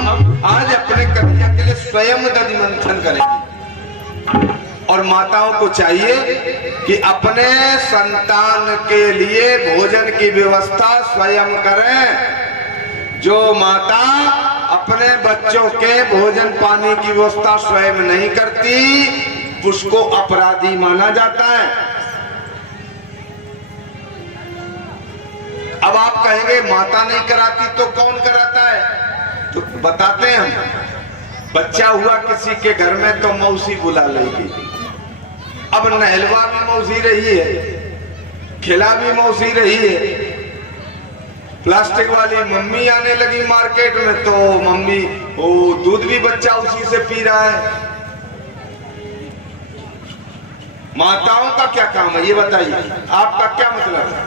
हम आज अपने कन्या के लिए स्वयं दधि मंथन करेंगे। और माताओं को चाहिए कि अपने संतान के लिए भोजन की व्यवस्था स्वयं करें। जो माता अपने बच्चों के भोजन पानी की व्यवस्था स्वयं नहीं करती उसको अपराधी माना जाता है। अब आप कहेंगे माता नहीं कराती तो कौन कराता है? तो बताते हैं हम। बच्चा हुआ किसी के घर में तो मौसी बुला लेगी। अब नहलवा भी मौसी रही है, खिला भी मौसी रही है। प्लास्टिक वाली मम्मी आने लगी मार्केट में तो मम्मी वो दूध भी बच्चा उसी से पी रहा है। माताओं का क्या काम है ये बताइए, आपका क्या मतलब है?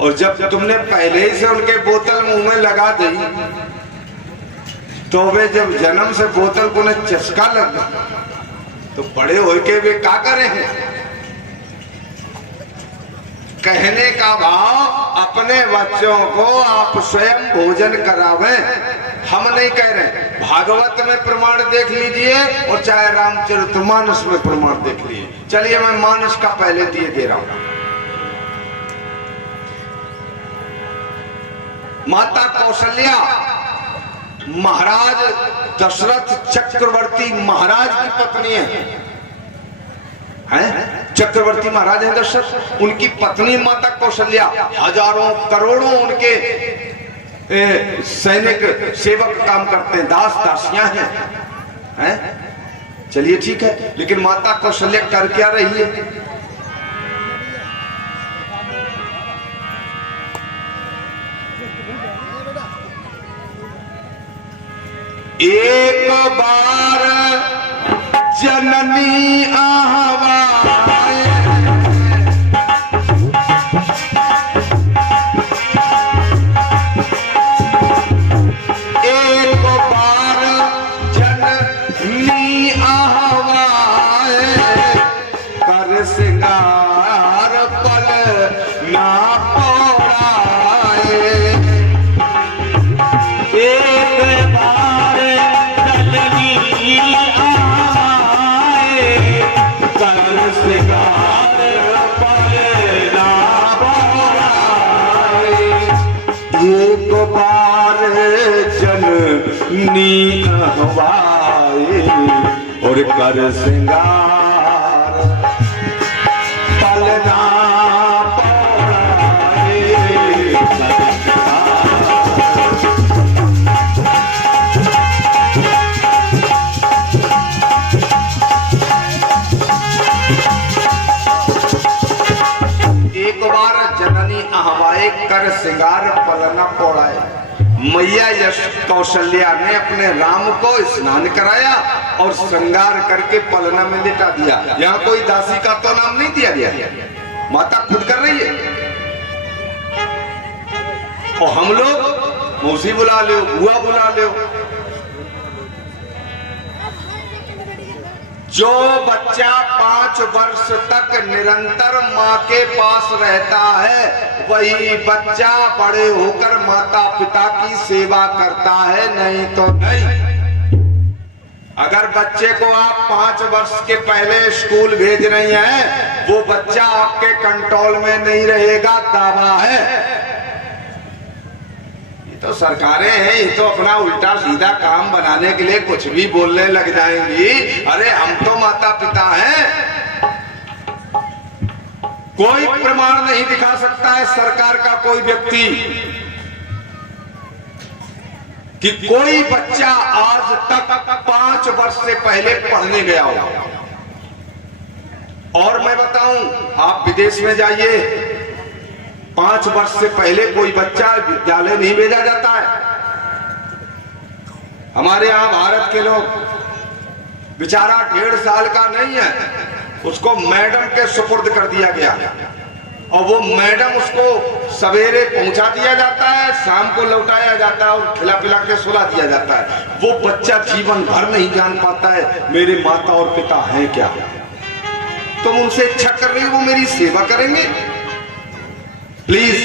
और जब तुमने पहले ही से उनके बोतल मुंह में लगा दी तो वे जब जन्म से बोतल को उन्हें चस्का लग गया तो बड़े होके वे क्या करेंगे? कहने का भाव अपने बच्चों को आप स्वयं भोजन करावें। हम नहीं कह रहे, भागवत में प्रमाण देख लीजिए और चाहे रामचरितमानस में प्रमाण देख लीजिए। चलिए मैं मानस का पहले दिए दे रहा हूं। माता कौशल्या महाराज दशरथ चक्रवर्ती महाराज की पत्नी है। चक्रवर्ती महाराज हैं दशरथ, उनकी पत्नी माता कौशल्या। हजारों करोड़ों उनके सैनिक सेवक काम करते हैं, दास दासियां हैं। चलिए ठीक है, लेकिन माता कौशल्या कर क्या रही है? एक बार जननी आहवाए, एक बार जननी आहवाए, कर सिंगार पल ना पौड़ाए। एक बार एक बार जननी आहवाए और कर सिंगार पलना पौड़ाए। एक बार जननी आहवाए कर सिंगार पलना पौड़ाए। मैया यश कौशल्या ने अपने राम को स्नान कराया और श्रृंगार करके पलना में लिटा दिया। यहाँ कोई दासी का तो नाम नहीं दिया गया, माता खुद कर रही है। और हम लोग मौसी बुला लो, बुआ बुला लो। जो बच्चा 5 वर्ष तक निरंतर माँ के पास रहता है वही बच्चा बड़े होकर माता पिता की सेवा करता है, नहीं तो नहीं। अगर बच्चे को आप 5 वर्ष के पहले स्कूल भेज रही हैं, वो बच्चा आपके कंट्रोल में नहीं रहेगा, दावा है। तो सरकारें हैं, ये तो अपना उल्टा सीधा काम बनाने के लिए कुछ भी बोलने लग जाएंगी। अरे हम तो माता पिता हैं। कोई प्रमाण नहीं दिखा सकता है सरकार का कोई व्यक्ति कि कोई बच्चा आज तक 5 वर्ष से पहले पढ़ने गया हो। और मैं बताऊं, आप विदेश में जाइए, 5 वर्ष से पहले कोई बच्चा विद्यालय नहीं भेजा जाता है। हमारे यहाँ भारत के लोग, बेचारा 1.5 साल का नहीं है, उसको मैडम के सुपुर्द कर दिया गया और वो मैडम उसको सवेरे पहुंचा दिया जाता है, शाम को लौटाया जाता है और खिला पिला के सुला दिया जाता है। वो बच्चा जीवन भर नहीं जान पाता है मेरे माता और पिता हैं क्या। तुम उनसे इच्छा कर रही हो वो मेरी सेवा करेंगे? प्लीज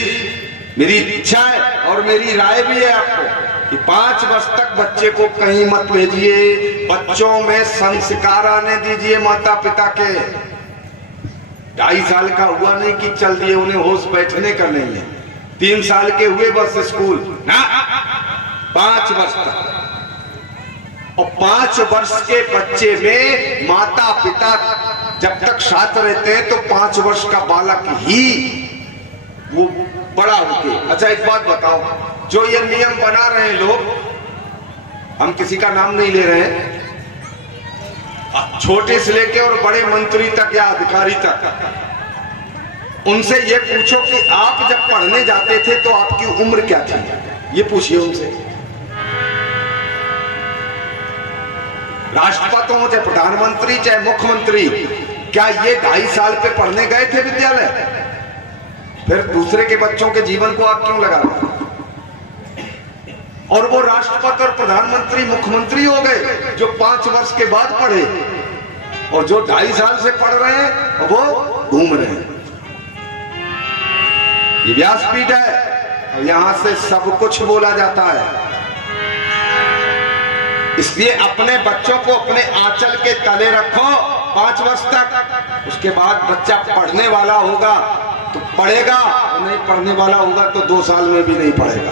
मेरी इच्छा है और मेरी राय भी है आपको कि 5 वर्ष तक बच्चे को कहीं मत भेजिए, बच्चों में संस्कार आने दीजिए माता पिता के। 2.5 साल का हुआ नहीं कि चल दिए, उन्हें होश बैठने का नहीं है। 3 साल के हुए बस स्कूल ना, 5 वर्ष तक। और 5 वर्ष के बच्चे में माता पिता जब तक साथ रहते हैं तो 5 वर्ष का बालक ही वो बड़ा होके। अच्छा एक बात बताओ, जो ये नियम बना रहे हैं लोग, हम किसी का नाम नहीं ले रहे हैं, छोटे से लेके और बड़े मंत्री तक या अधिकारी तक, उनसे ये पूछो कि आप जब पढ़ने जाते थे तो आपकी उम्र क्या थी, ये पूछिए उनसे। राष्ट्रपति हो चाहे प्रधानमंत्री चाहे मुख्यमंत्री, क्या ये 2.5 साल पे पढ़ने गए थे विद्यालय? फिर दूसरे के बच्चों के जीवन को आप क्यों लगा रहे? और वो राष्ट्रपति और प्रधानमंत्री मुख्यमंत्री हो गए जो 5 वर्ष के बाद पढ़े, और जो 2.5 साल से पढ़ रहे हैं वो घूम रहे हैं। ये व्यासपीठ है और यहां से सब कुछ बोला जाता है। इसलिए अपने बच्चों को अपने आंचल के तले रखो 5 वर्ष तक। उसके बाद बच्चा पढ़ने वाला होगा तो पढ़ेगा, नहीं पढ़ने वाला होगा तो 2 साल में भी नहीं पढ़ेगा।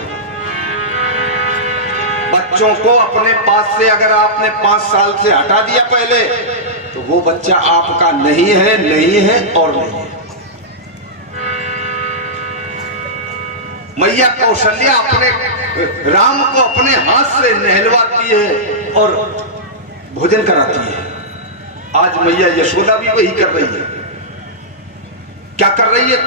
बच्चों को अपने पास से अगर आपने 5 साल से हटा दिया पहले, तो वो बच्चा आपका नहीं है, नहीं है और नहीं है। मैया कौशल्या अपने राम को अपने हाथ से नहलवाती है और भोजन कराती है। आज मैया यशोदा भी वही कर रही है। क्या कर रही है?